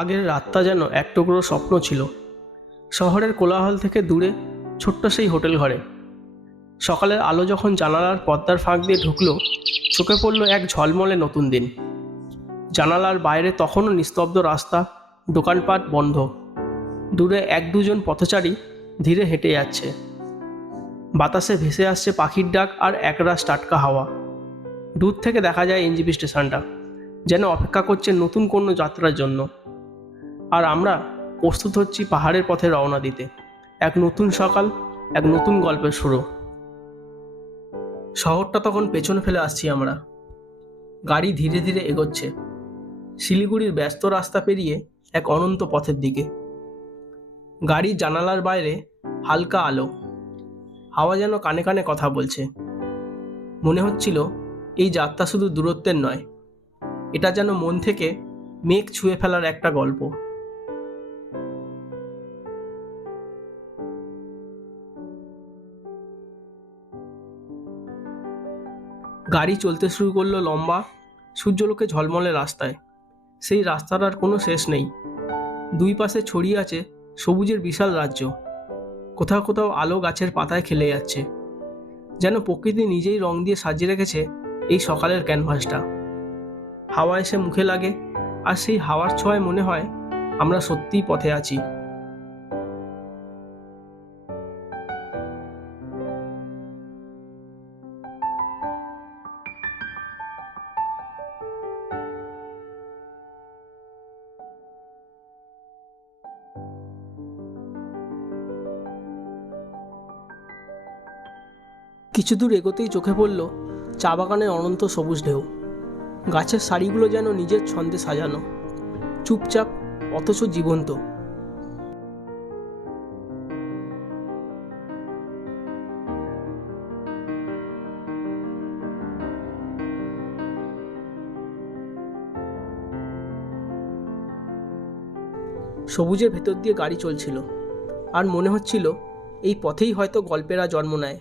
আগের রাতটা যেন এক টুকরো স্বপ্ন ছিল। শহরের কোলাহল থেকে দূরে ছোট্ট সেই হোটেল ঘরে। সকালের আলো যখন জানালার পর্দার ফাঁক দিয়ে ঢুকলো, চোখে পড়ল এক ঝলমলে নতুন দিন। জানালার বাইরে তখনও নিস্তব্ধ রাস্তা, দোকানপাট বন্ধ। দূরে এক দুজন পথচারী ধীরে হেঁটে যাচ্ছে। বাতাসে ভেসে আসছে পাখির ডাক আর একরাশ টাটকা হাওয়া। দূর থেকে দেখা যায় এনজিপি স্টেশনটা, যেন অপেক্ষা করছে নতুন কোনো যাত্রার জন্য। আর আমরা প্রস্তুত হচ্ছি পাহাড়ের পথে রওনা দিতে। এক নতুন সকাল, এক নতুন গল্পের শুরু। শহরটা তখন পেছনে ফেলে আসছি আমরা। গাড়ি ধীরে ধীরে এগোচ্ছে। শিলিগুড়ির ব্যস্ত রাস্তা পেরিয়ে এক অনন্ত পথের দিকে। গাড়ির জানালার বাইরে হালকা আলো। হাওয়া যেন কানে কানে কথা বলছে। মনে হচ্ছিল এই যাত্রা শুধু দূরত্বের নয়, এটা যেন মন থেকে মেঘ ছুঁয়ে ফেলার একটা গল্প। গাড়ি চলতে শুরু করল লম্বা, সূর্যলোকে ঝলমলে রাস্তায়। সেই রাস্তাটার কোনো শেষ নেই। দুই পাশে ছড়িয়ে আছে সবুজের বিশাল রাজ্য। কোথাও কোথাও আলো গাছের পাতায় খেলে যাচ্ছে। যেন প্রকৃতি নিজেই রং দিয়ে সাজিয়ে রেখেছে এই সকালের ক্যানভাসটা। হাওয়া এসে মুখে লাগে, আর সেই হাওয়ার ছোঁয়ায় মনে হয় আমরা সত্যিই পথে আছি। কিছু দূর এগোতেই চোখে পড়ল চা বাগানের অনন্ত সবুজ ঢেউ। গাছের সারিগুলো যেন নিজের ছন্দে সাজানো। চুপচাপ, অথচ জীবন্ত। সবুজের ভেতর দিয়ে গাড়ি চলছিল। আর মনে হচ্ছিল, এই পথেই হয়তো গল্পেরা জন্ম নেয়।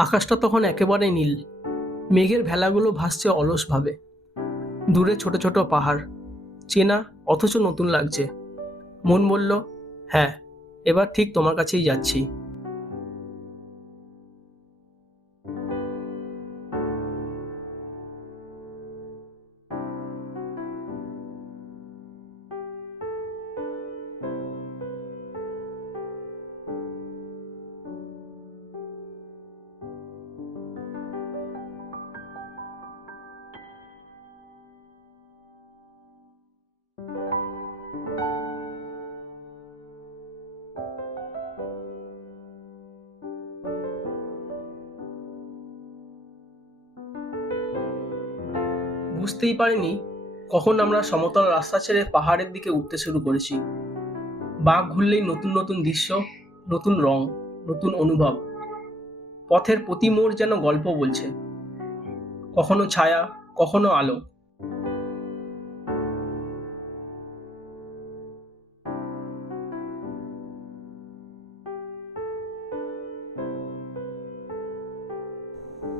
আকাশটা তখন একেবারে নীল। মেঘের ভেলাগুলো ভাসছে অলসভাবে। দূরে ছোট ছোট পাহাড়। চেনা, অথচ নতুন লাগছে। মন বলল হ্যাঁ এবার ঠিক তোমার কাছেই যাচ্ছি। বুঝতেই পারিনি কখন আমরা সমতল রাস্তা ছেড়ে পাহাড়ের দিকে উঠতে শুরু করেছি। বাঘ ঘুরলেই নতুন নতুন দৃশ্য, নতুন রং, নতুন অনুভব। পথের প্রতি মোড় যেন গল্প বলছে। কখনো ছায়া, কখনো আলো।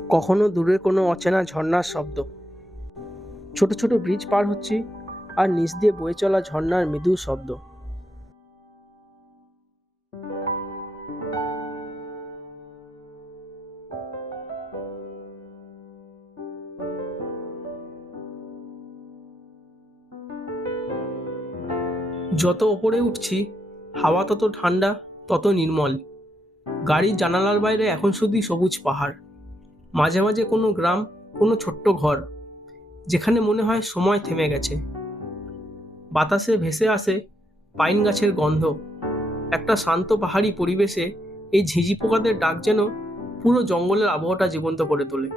কখনো দূরে কোনো অচেনা ঝর্ণার শব্দ। ছোট ছোট ব্রিজ পার হচ্ছি আর নিচ দিয়ে বয়ে চলা ঝর্ণার মৃদু শব্দ। যত ওপরে উঠছি, হাওয়া তত ঠান্ডা, তত নির্মল। গাড়ির জানালার বাইরে এখন শুধুই সবুজ পাহাড়। মাঝে মাঝে কোনো গ্রাম, কোনো ছোট্ট ঘর। যেখানে মনে হয় সময় থেমে গেছে। বাতাসে ভেসে আসে পাইন গাছের গন্ধ। একটা শান্ত পাহাড়ি পরিবেশে এই ঝিঁঝি পোকাদের ডাক যেন পুরো জঙ্গলের আবহাওয়াটা জীবন্ত করে তোলে।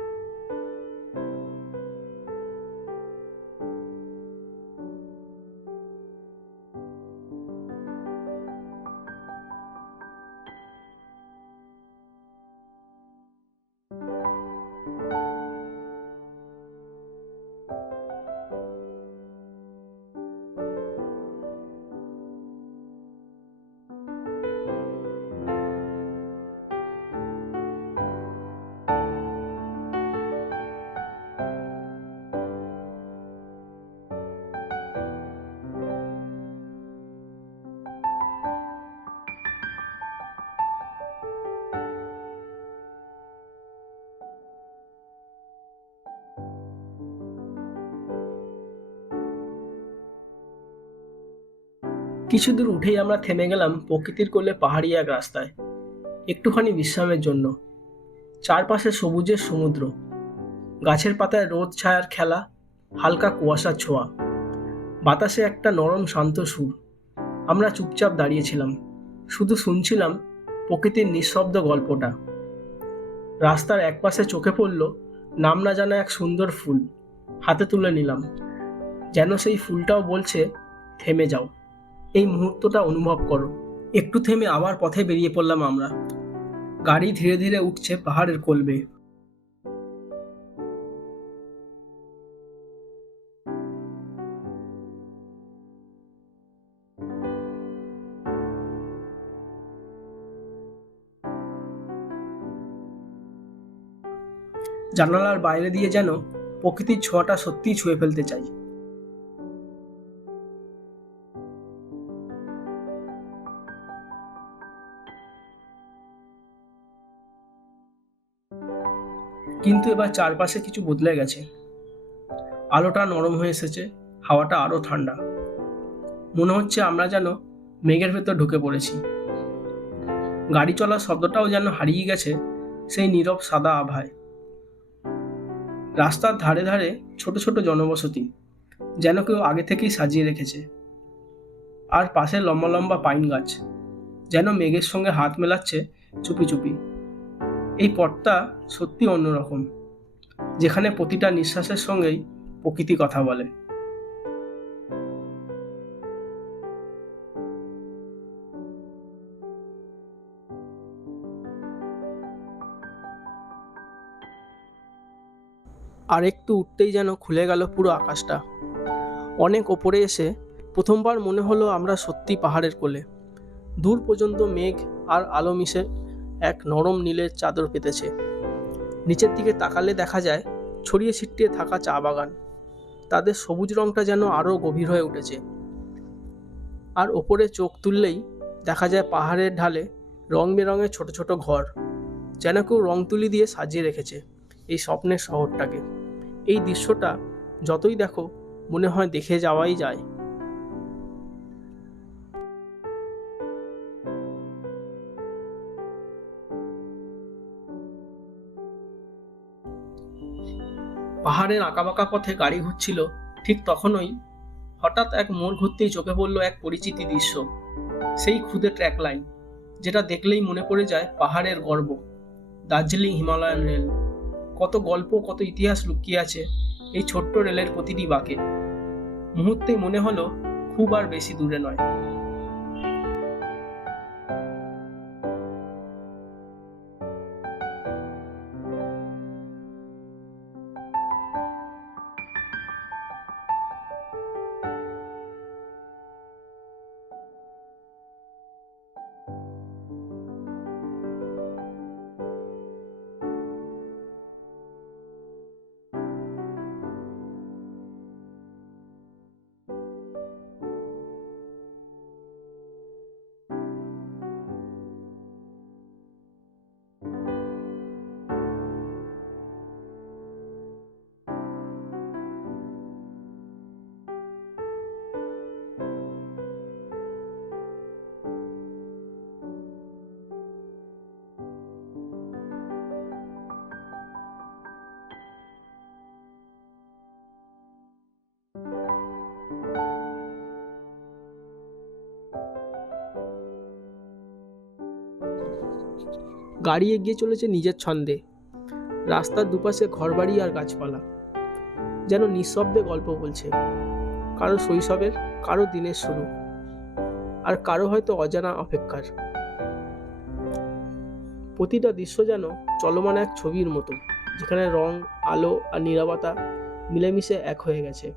কিছু দূর উঠেই আমরা থেমে গেলাম প্রকৃতির কোলে পাহাড়ি এক রাস্তায়। একটুখানি বিশ্রামের জন্য। চারপাশে সবুজের সমুদ্র। গাছের পাতায় রোদ ছায়ার খেলা, হালকা কুয়াশার ছোঁয়া। বাতাসে একটা নরম শান্ত সুর। আমরা চুপচাপ দাঁড়িয়েছিলাম। শুধু শুনছিলাম প্রকৃতির নিঃশব্দ গল্পটা। রাস্তার একপাশে চোখে পড়ল নাম না জানা এক সুন্দর ফুল। হাতে তুলে নিলাম। যেন সেই ফুলটাও বলছে, থেমে যাও। এই মুহূর্তটা অনুভব করো। একটু থেমে আবার পথে বেরিয়ে পড়লাম আমরা। গাড়ি ধীরে ধীরে উঠছে পাহাড়ের কোলবে। জানালার বাইরে দিয়ে যেন প্রকৃতির ছোঁয়াটা সত্যিই ছুঁয়ে ফেলতে চাই। কিন্তু এবার চারপাশে কিছু বদলে গেছে। আলোটা নরম হয়ে এসেছে, হাওয়াটা আরও ঠান্ডা। মনে হচ্ছে আমরা যেন মেঘের ভেতর ঢুকে পড়েছি। গাড়ি চলার শব্দটাও যেন হারিয়ে গেছে সেই নীরব সাদা আভায়। রাস্তার ধারে ধারে ছোট ছোট জনবসতি, যেন কেউ আগে থেকেই সাজিয়ে রেখেছে। আর পাশে লম্বা লম্বা পাইন গাছ, যেন মেঘের সঙ্গে হাত মেলাচ্ছে চুপি চুপি। এই পথটা সত্যি অন্যরকম, যেখানে প্রতিটা নিঃশ্বাসের সঙ্গেই প্রকৃতি কথা বলে। আর একটু উঠতেই যেন খুলে গেল পুরো আকাশটা। অনেক ওপরে এসে প্রথমবার মনে হলো আমরা সত্যি পাহাড়ের কোলে। দূর পর্যন্ত মেঘ আর আলো মিশে এক নরম নীলের চাদর পেতেছে। নিচের দিকে তাকালে দেখা যায়, ছড়িয়ে ছিটিয়ে থাকা চা বাগান। তাদের সবুজ রংটা যেন আরও গভীর হয়ে উঠেছে। আর ওপরে চোখ তুললেই দেখা যায় পাহাড়ের ঢালে রং বেরঙের ছোট ছোট ঘর, যেন কেউ রং তুলি দিয়ে সাজিয়ে রেখেছে এই স্বপ্নের শহরটাকে। এই দৃশ্যটা যতই দেখো, মনে হয় দেখে যাওয়াই যায়। পাহাড়ের আঁকাবাঁকা পথে গাড়ি ঘুরছিল, ঠিক তখনই হঠাৎ এক মোড় ঘুরতেই চোখে পড়ল এক পরিচিতি দৃশ্য, সেই খুদে ট্র্যাক লাইন যেটা দেখলেই মনে পড়ে যায় পাহাড়ের গর্ব, দার্জিলিং হিমালয়ান রেল। কত গল্প, কত ইতিহাস লুকিয়ে আছে এই ছোট্ট রেলের প্রতিটি বাঁকে। মুহূর্তেই মনে হলো খুব আর বেশি দূরে নয়। গাড়ি এগিয়ে চলেছে নিজের ছন্দে। রাস্তার দুপাশে ঘরবাড়ি আর গাছপালা। যেন নিঃশব্দে গল্প বলছে। কারও শৈশবের, কারও দিনের শুরু। আর কারও হয়তো অজানা অপেক্ষার। প্রতিটা দৃশ্য যেন চলমান এক ছবির মতো, যেখানে রং, আলো আর নীরবতা মিলেমিশে এক হয়ে গেছে।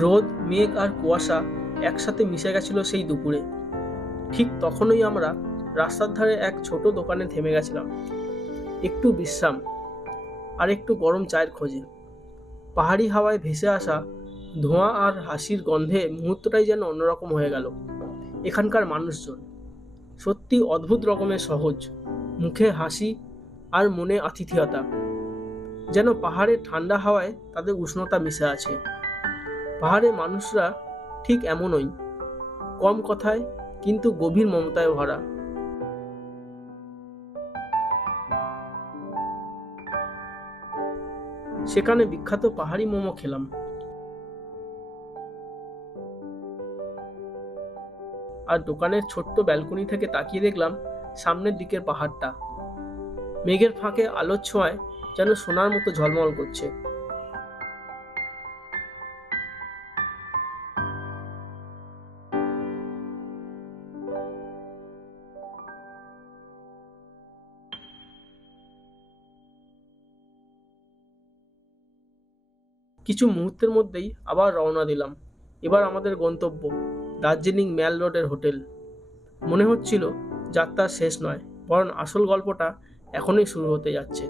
রোদ, মেঘ আর কুয়াশা একসাথে মিশে গেছিল সেই দুপুরে। ঠিক তখনই আমরা রাস্তার ধারে এক ছোট দোকানে থেমে গেছিলাম। একটু বিশ্রাম আর একটু গরম চায়ের খোঁজে। পাহাড়ি হাওয়ায় ভেসে আসা ধোঁয়া আর হাসির গন্ধে মুহূর্তটাই যেন অন্যরকম হয়ে গেল। এখানকার মানুষজন সত্যি অদ্ভুত রকমের সহজ, মুখে হাসি আর মনে আতিথিয়তা। যেন পাহাড়ের ঠান্ডা হাওয়ায় তাদের উষ্ণতা মিশে আছে। পাহাড়ে মানুষরা ঠিক এমনই। কম কথায় কিন্তু গভীর মমতায় ভরা। সেখানে বিখ্যাত পাহাড়ি মোমো খেলাম। আর দোকানের ছোট্ট ব্যালকনি থেকে তাকিয়ে দেখলাম সামনের দিকের পাহাড়টা। মেঘের ফাঁকে আলোর ছোঁয়ায় যেন সোনার মতো ঝলমল করছে। কিছু মুহূর্তের মধ্যেই আবার রওনা দিলাম। এবার আমাদের গন্তব্য দার্জিলিং ম্যাল রোডের হোটেল। মনে হচ্ছিল যাত্রা শেষ নয়, বরং আসল গল্পটা এখনই শুরু হতে যাচ্ছে।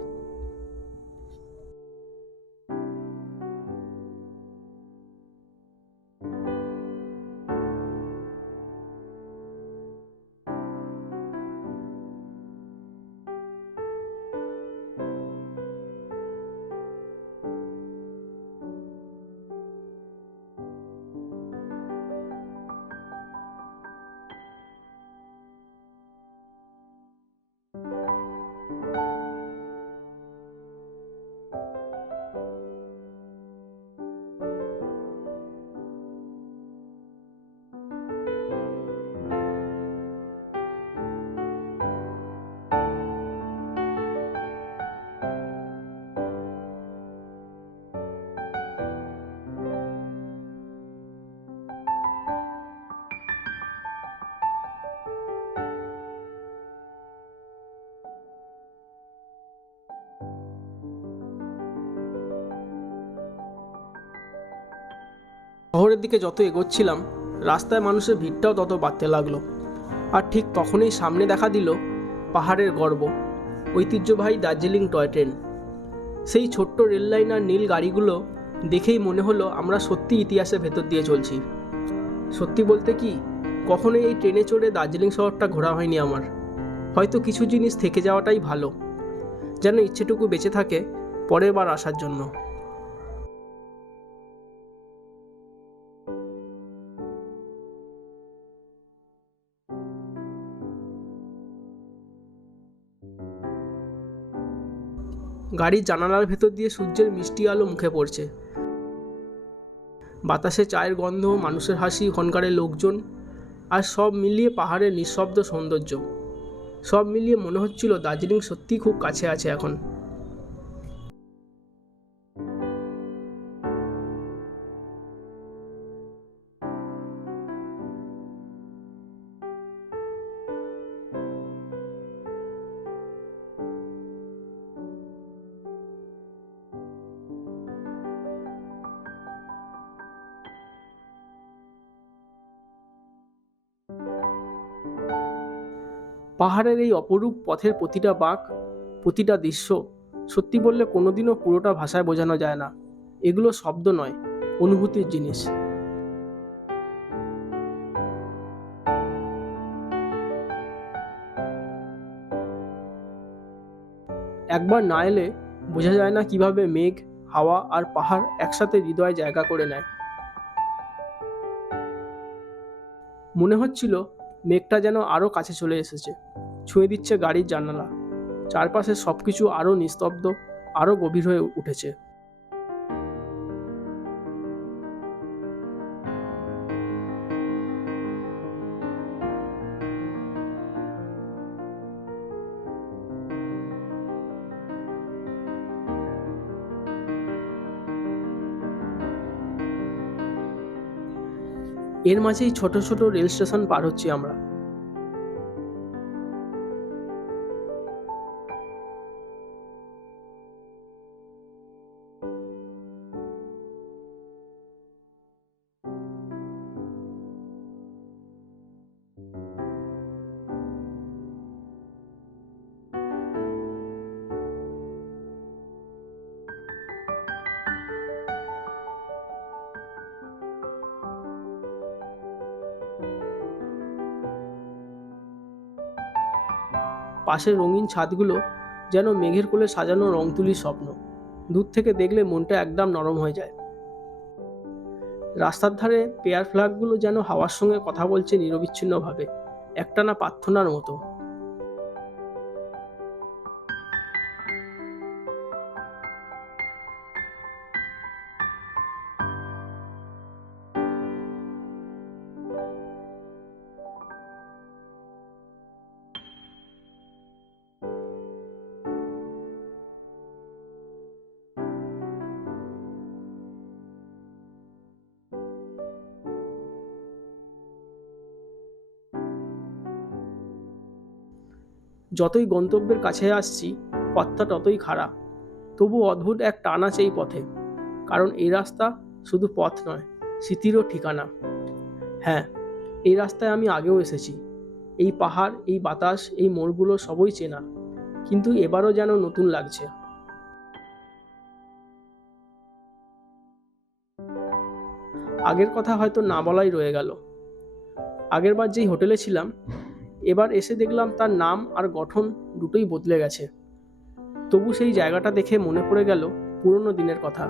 শহরের দিকে যত এগোচ্ছিলাম, রাস্তায় মানুষের ভিড়টাও তত বাড়তে লাগল। আর ঠিক তখনই সামনে দেখা দিল পাহাড়ের গর্ব, ঐতিহ্যবাহী দার্জিলিং টয় ট্রেন। সেই ছোট্ট রেল লাইন আর নীল গাড়িগুলো দেখেই মনে হলো আমরা সত্যি ইতিহাসের ভেতর দিয়ে চলছি। সত্যি বলতে কি, কখনোই এই ট্রেনে চড়ে দার্জিলিং শহরটা ঘোরা হয়নি আমার। হয়তো কিছু জিনিস থেকে যাওয়াটাই ভালো, যেন ইচ্ছেটুকু বেঁচে থাকে পরের বার আসার জন্য। গাড়ির জানালার ভেতর দিয়ে সূর্যের মিষ্টি আলো মুখে পড়ছে। বাতাসে চায়ের গন্ধ, মানুষের হাসি ঘনকারের লোকজন, আর সব মিলিয়ে পাহাড়ের নিঃশব্দ সৌন্দর্য। সব মিলিয়ে মনে হচ্ছিল দার্জিলিং সত্যিই খুব কাছে আছে এখন। পাহাড়ের এই অপরূপ পথের প্রতিটা বাঁক, প্রতিটা দৃশ্য সত্যি বললে কোনোদিনও পুরোটা ভাষায় বোঝানো যায় না। এগুলো শব্দ নয়, অনুভূতির জিনিস। একবার না এলে বোঝা যায় না কীভাবে মেঘ, হাওয়া আর পাহাড় একসাথে হৃদয় জায়গা করে নেয়। মনে হচ্ছিল মেঘটা যেন আরও কাছে চলে এসেছে। ছুঁয়ে দিচ্ছে গাড়ির জানালা। চারপাশে সব কিছু আরও নিস্তব্ধ আরও গভীর হয়ে উঠেছে। এর মাঝেই ছোট ছোট রেল স্টেশন পার হচ্ছি আমরা। পাশের রঙিন ছাদগুলো যেন মেঘের কোলে সাজানো রং তুলির স্বপ্ন। দূর থেকে দেখলে মনটা একদম নরম হয়ে যায়। রাস্তার ধারে পেয়ার ফ্ল্যাগগুলো যেন হাওয়ার সঙ্গে কথা বলছে নিরবিচ্ছিন্নভাবে, একটানা প্রার্থনার মতো। যতই গন্তব্যের কাছে আসছি, পথটা ততই খারাপ। তবু অদ্ভুত এক টান আছে এই পথে। কারণ এই রাস্তা শুধু পথ নয়, স্মৃতিরও ঠিকানা। হ্যাঁ এই রাস্তায় আমি আগেও এসেছি। এই পাহাড়, এই বাতাস, এই মোড়গুলো সবই চেনা। কিন্তু এবারও যেন নতুন লাগছে। আগের কথা হয়তো না বলাই রয়ে গেল। আগেরবার যেই হোটেলে ছিলাম এবার এসে দেখলাম তার নাম আর গঠন দুটোই বদলে গেছে। তবু সেই জায়গাটা দেখে মনে পড়ে গেল পুরনো দিনের কথা।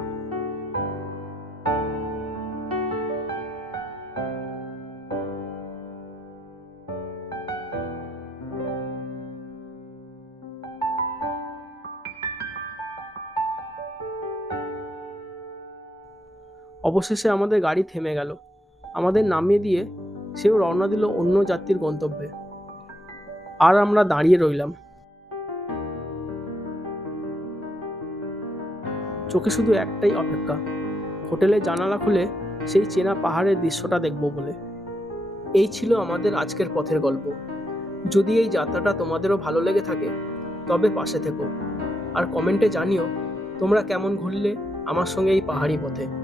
অবশেষে আমাদের গাড়ি থেমে গেল। আমাদের নামিয়ে দিয়ে সেও রওনা দিল অন্য যাত্রীর গন্তব্যে। আর আমরা দাঁড়িয়ে রইলাম। চোখে শুধু একটাই অপেক্ষা, হোটেলে জানালা খুলে সেই চেনা পাহাড়ের দৃশ্যটা দেখব বলে। এই ছিল আমাদের আজকের পথের গল্প। যদি এই যাত্রাটা তোমাদেরও ভালো লেগে থাকে, তবে পাশে থেকো। আর কমেন্টে জানিও তোমরা কেমন ঘুরলে আমার সঙ্গে এই পাহাড়ি পথে।